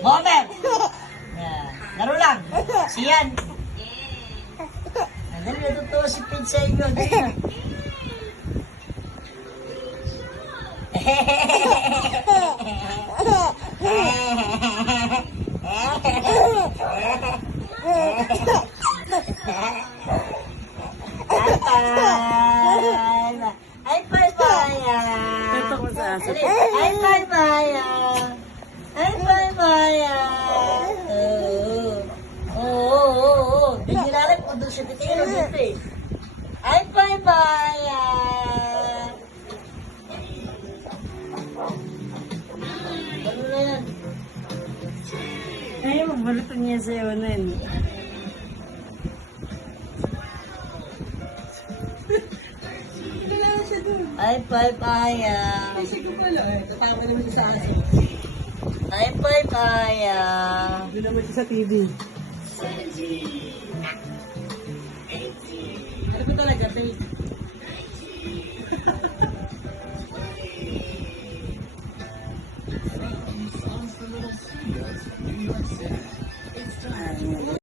Homer! Yan. Laro lang. Siyan. Dali, natutuwa si Pete sa inyo. Dali na. Ay, bye-bye. Ito ko sa aso. Ay, bye-bye. Ay, bye-bye. Oo. Bigyan ko doon siya titiro dito eh. Ay, bye-bye. Ano na yan? Ay, mabalito niya sa iyo na yun. Ay, bye-bye. Kasi ko pala eh. Tatawa naman siya sa aso. Ay, bye-bye. Hindi naman siya sa TV. Ano ko talaga, babe?